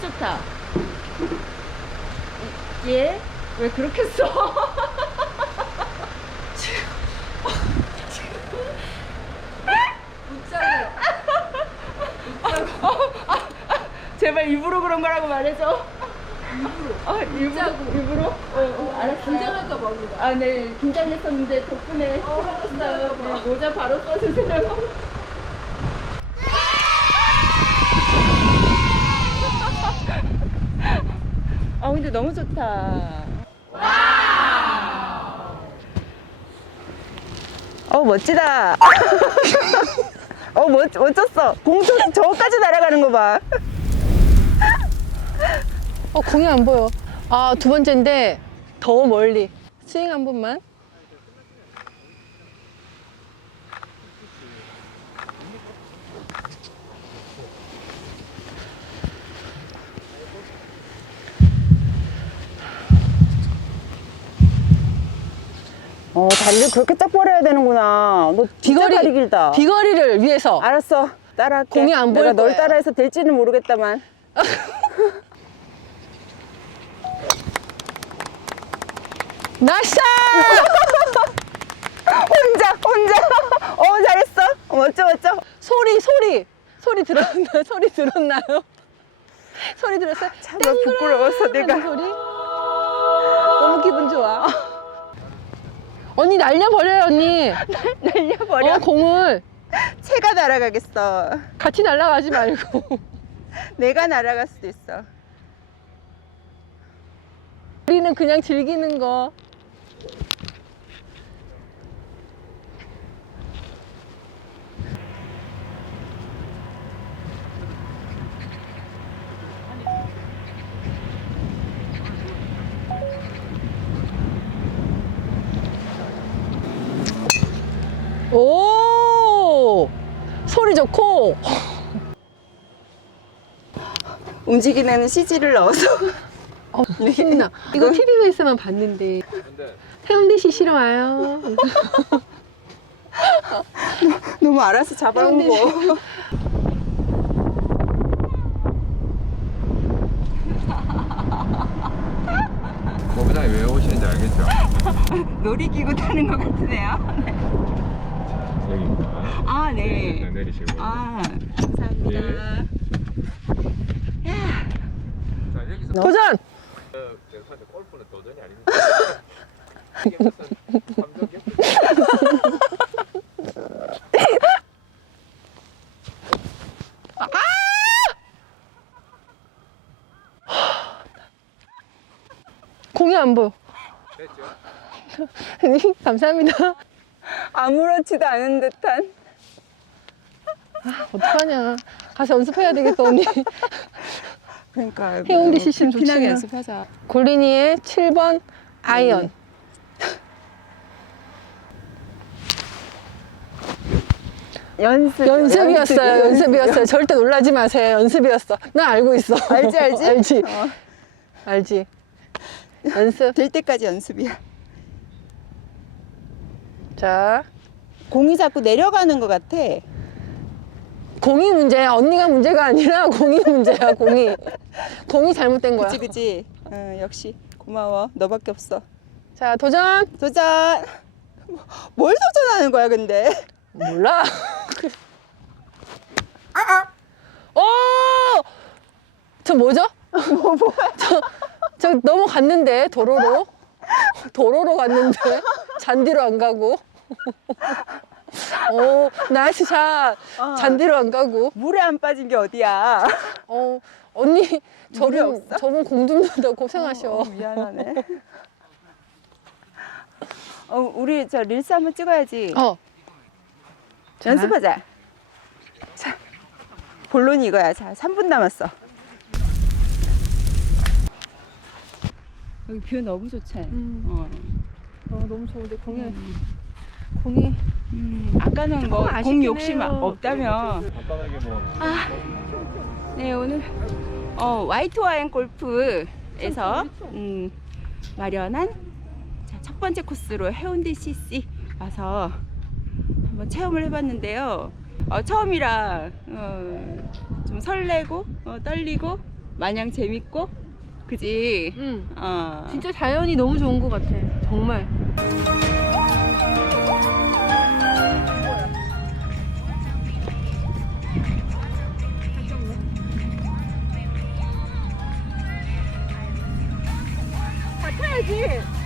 좋다. 얘? 왜 그렇게 써? 제발 입으로 그런 거라고 말해줘. 입으로. 아, 일부러? 일부러? 어, 어, 알았어. 긴장할까 봐 우리가. 아, 네. 긴장했었는데 덕분에 풀어졌어요. 네, 모자 바로 써주세요. 근데 너무 좋다. 어, 멋지다. 어, 멋, 멋졌어. 공도 저까지 날아가는 거 봐. 어 공이 안 보여. 아 두 번째인데 더 멀리. 스윙 한 번만. 어, 다리를 그렇게 쫙 벌어야 되는구나. 너 진짜 비거리 다리 길다. 비거리를 위해서. 알았어. 따라할게. 공이 안 내가 보일 널 거야. 따라해서 될지는 모르겠다만. 나샤! 혼자, 혼자. 어, 잘했어. 어, 멋져, 멋져. 소리 소리 소리 들었나? 소리 들었나요? 소리 들었어요? 참 부끄러워서 내가. 하는 소리? 너무 기분 좋아. 언니 날려버려요 언니. 날려버려. 어 공을 채가 날아가겠어. 같이 날아가지 말고. 내가 날아갈 수도 있어. 우리는 그냥 즐기는 거. 오! 소리 좋고 움직이는 CG를 넣어서. 어, 신나. 이거 TV에서만 봤는데. 해운대 시 싫어와요. 너무 알아서 잡아온 거. 고부장이 왜 오시는지 알겠죠? 놀이기구 타는 것 같으네요. 아, 네. 네, 내리시고. 아, 감사합니다. 예. 자, 여기서 도전! 어, 죄송한데 골프는 도전이 아닙니다. 감정 공이 안 보여. 됐죠? 네, 감사합니다. 아무렇지도 않은 듯한. 어떡하냐. 가서 연습해야 되겠다, 언니. 그러니까 해운대 CC 좋지. 피나게 연습하자. 골리니의 7번 아이언. 연습. 연습이었어요, 연습 이었어요. 절대 놀라지 마세요. 연습이었어. 나 알고 있어. 알지, 알지? 알지. 어. 알지. 연습. 될 때까지 연습이야. 자, 공이 자꾸 내려가는 것 같아. 공이 문제야. 언니가 문제가 아니라 공이 문제야, 공이. 공이 잘못된 거야. 그치, 그치. 어, 역시 고마워. 너밖에 없어. 자, 도전! 도전. 뭘 도전하는 거야, 근데? 몰라. 어! 저 뭐죠? 뭐, 뭐야? 저, 저 넘어갔는데, 도로로. 도로로 갔는데, 잔디로 안 가고. 오, 나이스 샷. 어. 잔디로 안 가고. 물에 안 빠진 게 어디야? 어, 언니, 저분, 없어? 저분 공중도 고생하셔. 어, 미안하네. 어, 우리 저 릴스 한번 찍어야지. 어. 자. 연습하자. 자, 본론이 이거야. 자, 3분 남았어. 여기 뷰 너무 좋지. 음. 어. 어, 너무 좋은데, 공이, 공이. 음, 아까는 뭐 공 욕심 해요. 간단하게 뭐 네, 오늘 어, 화이트 와인 골프에서 음, 마련한 자, 첫 번째 코스로 해운대 CC 와서 한번 체험을 해봤는데요. 어, 처음이라 어, 좀 설레고 어, 떨리고 마냥 재밌고 그지? 응. 어. 진짜 자연이 너무 좋은 것 같아. 정말. 다 타야지.